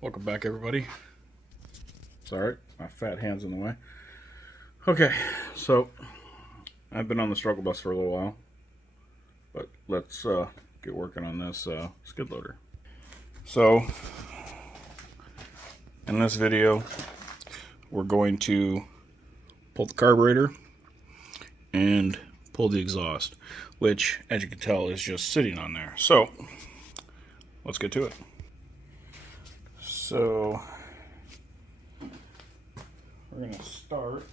Welcome back, everybody. It's alright, my fat hand's in the way. Okay, so I've been on the struggle bus for a little while, but let's get working on this skid loader. So in this video we're going to pull the carburetor and pull the exhaust, which as you can tell is just sitting on there. So let's get to it. So we're going to start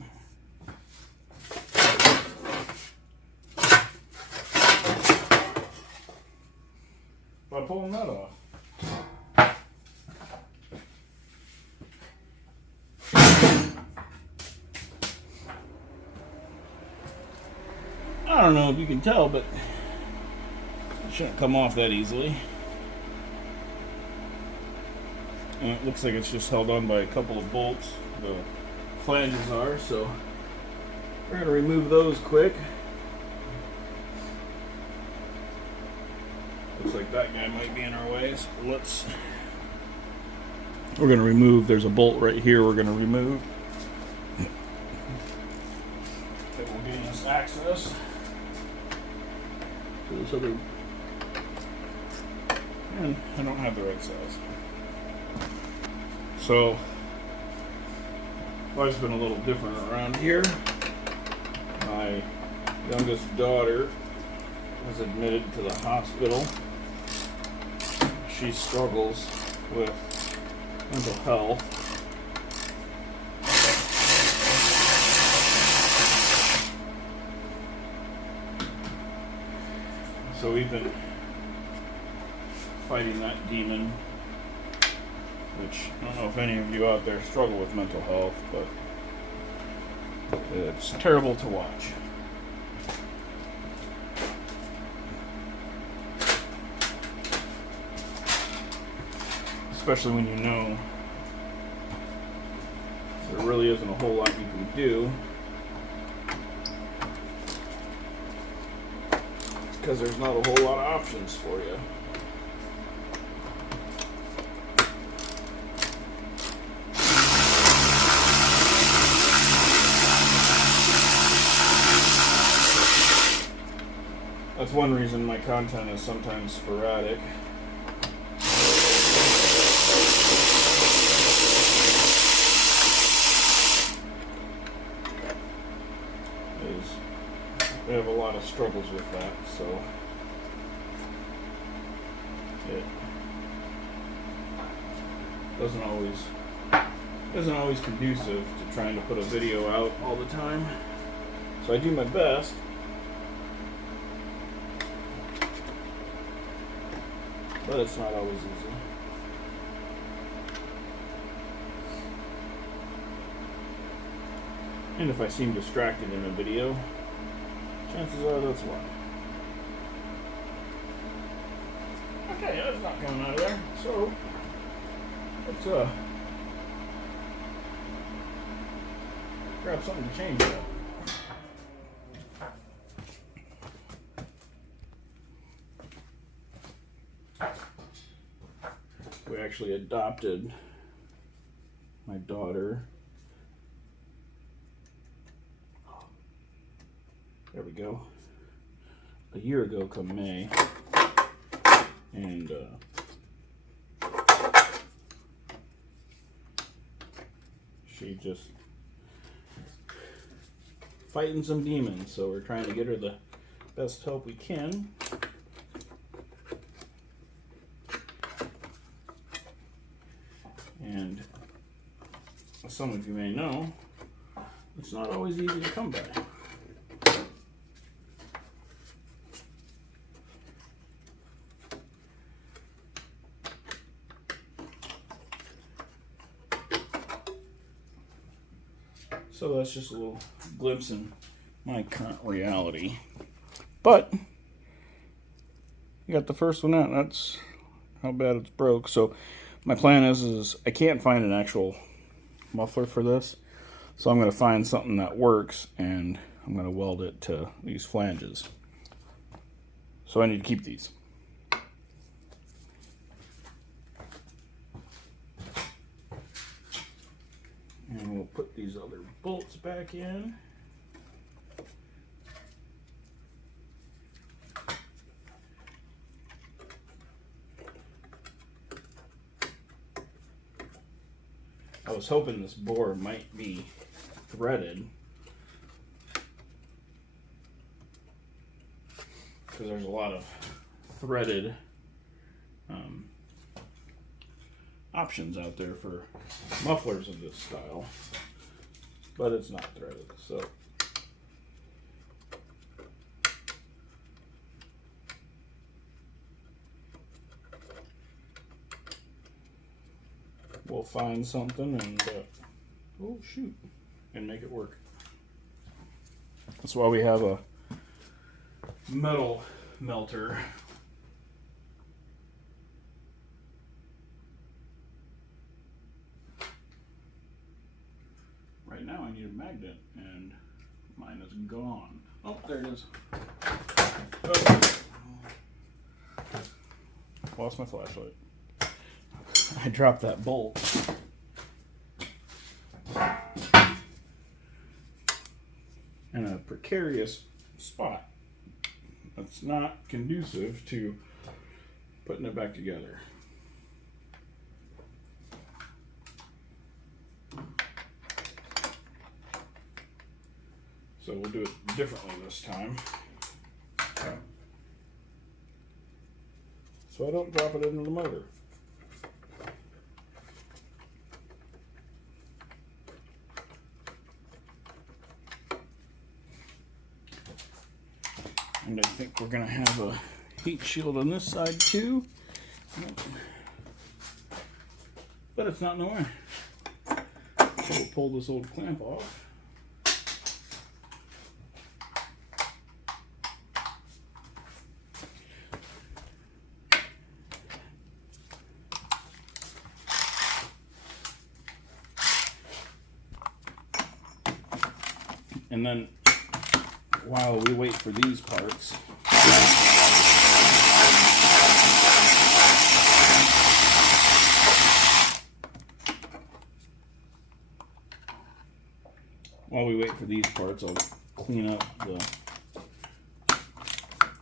by pulling that off. I don't know if you can tell, but it shouldn't come off that easily. And it looks like it's just held on by a couple of bolts. The flanges are, so we're going to remove those quick. Looks like that guy might be in our way, so we're going to remove, there's a bolt right here we're going to remove. That will gain us access to this other, and I don't have the right size. So life's been a little different around here. My youngest daughter was admitted to the hospital. She struggles with mental health. So we've been fighting that demon, which I don't know if any of you out there struggle with mental health, but it's terrible to watch. Especially when you know there really isn't a whole lot you can do, because there's not a whole lot of options for you. That's one reason my content is sometimes sporadic. We have a lot of struggles with that, so it isn't always conducive to trying to put a video out all the time. So I do my best. But it's not always easy. And if I seem distracted in a video, chances are that's why. Okay, that's not coming out of there. So let's grab something to change that. We actually adopted my daughter. There we go. A year ago come May. And she just fighting some demons, so we're trying to get her the best help we can. And as some of you may know, it's not always easy to come by. So that's just a little glimpse in my current reality. But you got the first one out. That's how bad it's broke. So my plan is I can't find an actual muffler for this, so I'm going to find something that works, and I'm going to weld it to these flanges. So I need to keep these. put these other bolts back in. I was hoping this bore might be threaded, because there's a lot of threaded options out there for mufflers of this style, but it's not threaded, so we'll find something and oh shoot, and make it work. That's why we have a metal melter. Right now I need a magnet and mine is gone. Oh, there it is. Oh. Lost my flashlight. I dropped that bolt. In a precarious spot. That's not conducive to putting it back together. So we'll do it differently this time. So I don't drop it into the motor. And I think we're going to have a heat shield on this side too. But it's not in the way. So we'll pull this old clamp off. And then while we wait for these parts, I'll clean up the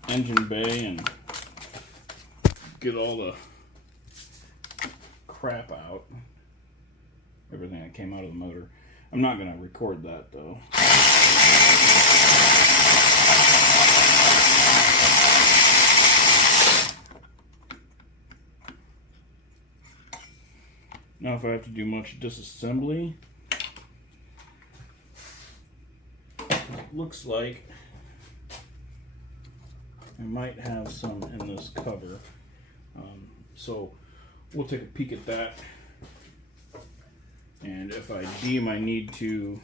engine bay and get all the crap out, everything that came out of the motor. I'm not going to record that though. Now if I have to do much disassembly, it looks like I might have some in this cover. So we'll take a peek at that. And if I deem I need to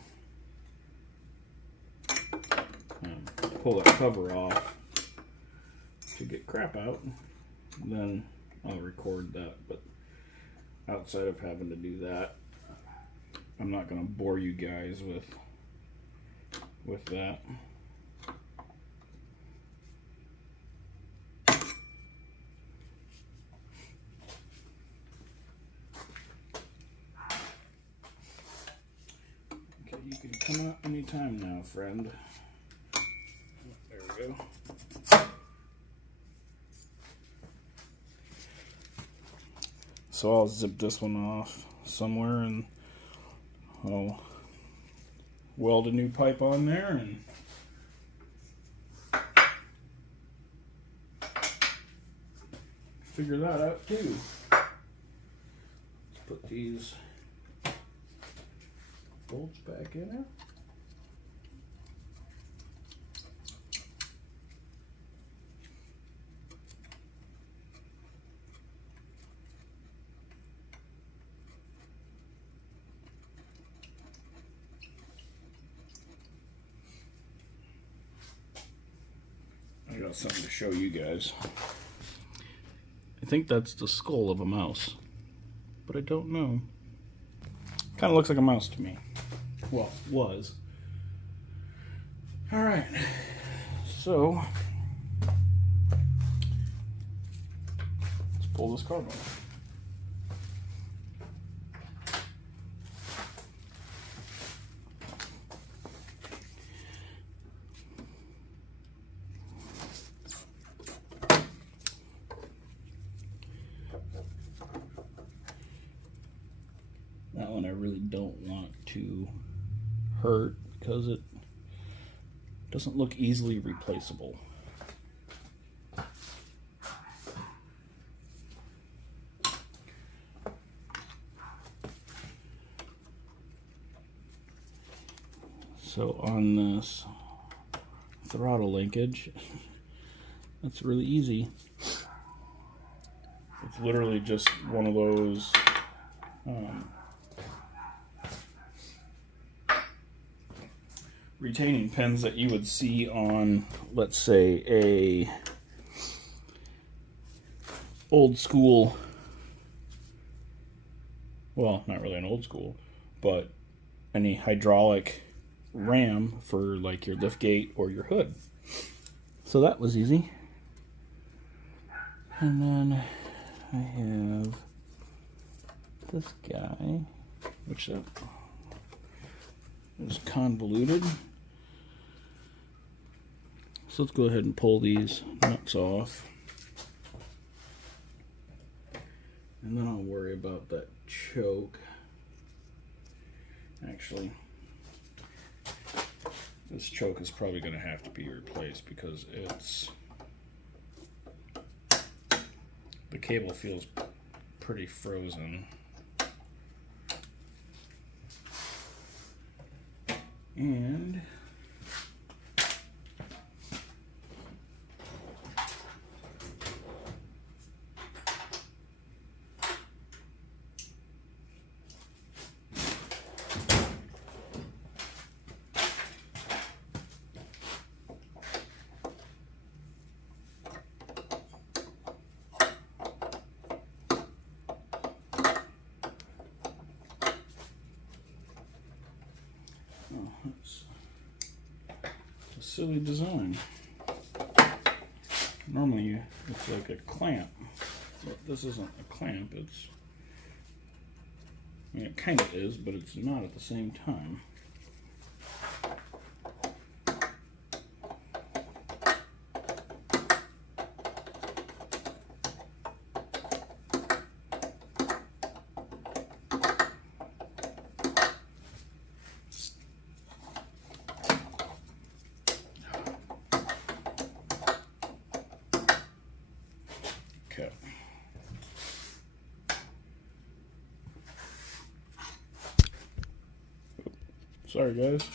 pull that cover off to get crap out, then I'll record that. But outside of having to do that, I'm not going to bore you guys with that. Okay, you can come out anytime now, friend. There we go. So I'll zip this one off somewhere and I'll weld a new pipe on there and figure that out too. Let's put these bolts back in there. I got something to show you guys. I think that's the skull of a mouse, but I don't know. Kind of looks like a mouse to me. Well, was. All right, so let's pull this carb off. I really don't want to hurt because it doesn't look easily replaceable. So on this throttle linkage, that's really easy. It's literally just one of those retaining pins that you would see on, let's say, a old school, well, not really an old school, but any hydraulic ram for like your lift gate or your hood. So that was easy. And then I have this guy, which is convoluted. So let's go ahead and pull these nuts off. And then I'll worry about that choke. Actually, this choke is probably going to have to be replaced because the cable feels pretty frozen. And that's a silly design. Normally it's like a clamp, but this isn't a clamp. I mean, it kind of is, but it's not at the same time. Okay. Sorry, guys.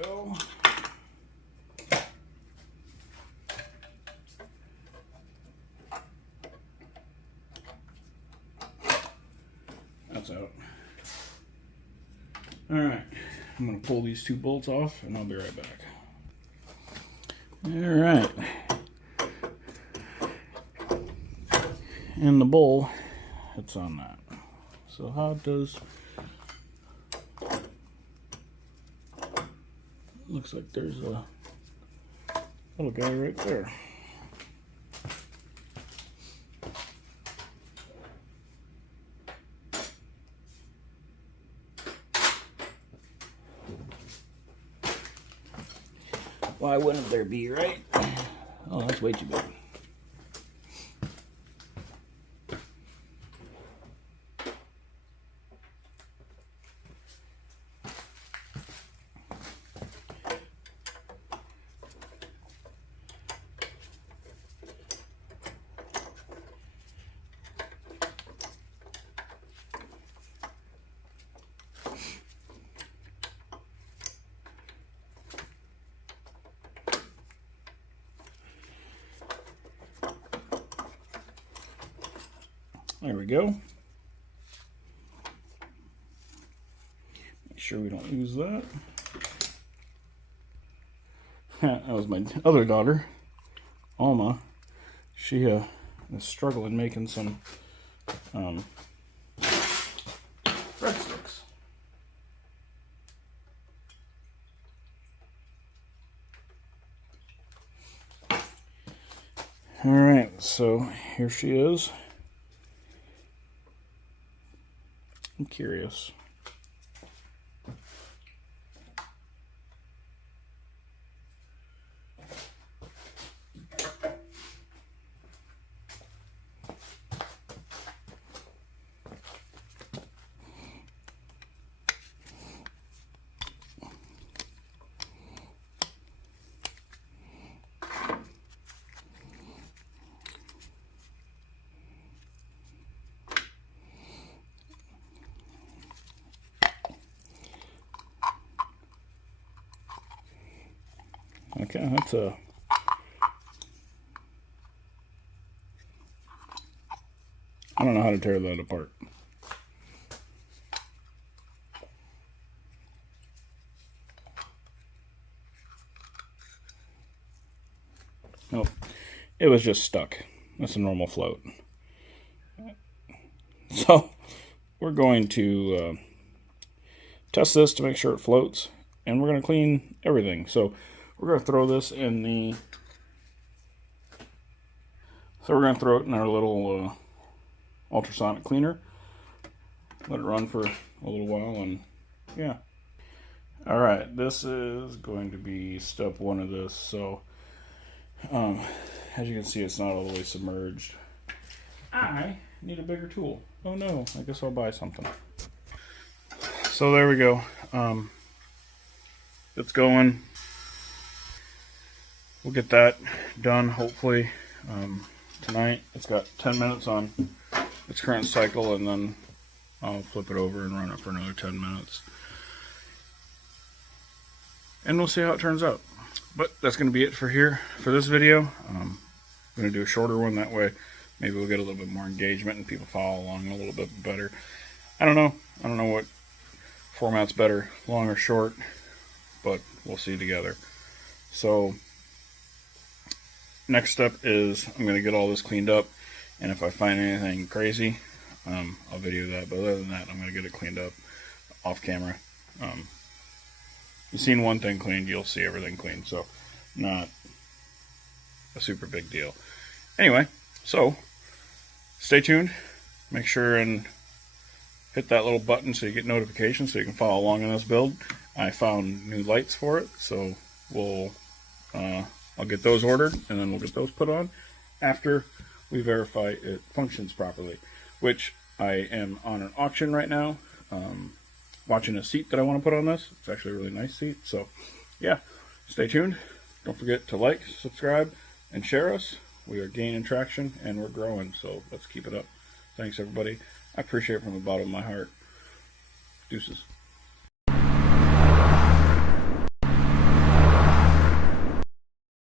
Go. That's out. All right, I'm gonna pull these two bolts off and I'll be right back. All right. In the bowl, it's on that. So how does, looks like there's a little guy right there. Why wouldn't there be, right? Oh, that's way too big. There we go. Make sure we don't lose that. That was my other daughter, Alma. She is struggling making some breadsticks. Alright, so here she is. I'm curious. Okay, that's a... I don't know how to tear that apart. Nope, it was just stuck. That's a normal float. So, we're going to test this to make sure it floats, and we're going to clean everything. So, we're going to throw this in the... So we're going to throw it in our little ultrasonic cleaner. Let it run for a little while, and yeah. Alright, this is going to be step one of this. So, as you can see, it's not all the way submerged. I need a bigger tool. Oh no, I guess I'll buy something. So there we go. It's going. We'll get that done hopefully tonight. It's got 10 minutes on its current cycle, and then I'll flip it over and run it for another 10 minutes. And we'll see how it turns out. But that's going to be it for this video. I'm going to do a shorter one, that way maybe we'll get a little bit more engagement and people follow along a little bit better. I don't know what format's better, long or short, but we'll see together. So next step is I'm going to get all this cleaned up, and if I find anything crazy, I'll video that. But other than that, I'm going to get it cleaned up off camera. You've seen one thing cleaned, you'll see everything cleaned, so not a super big deal. Anyway, so stay tuned. Make sure and hit that little button so you get notifications so you can follow along in this build. I found new lights for it, so I'll get those ordered, and then we'll get those put on after we verify it functions properly, which I am on an auction right now, watching a seat that I want to put on this. It's actually a really nice seat. So yeah, stay tuned. Don't forget to like, subscribe, and share us. We are gaining traction and we're growing, so let's keep it up. Thanks everybody. I appreciate it from the bottom of my heart. Deuces.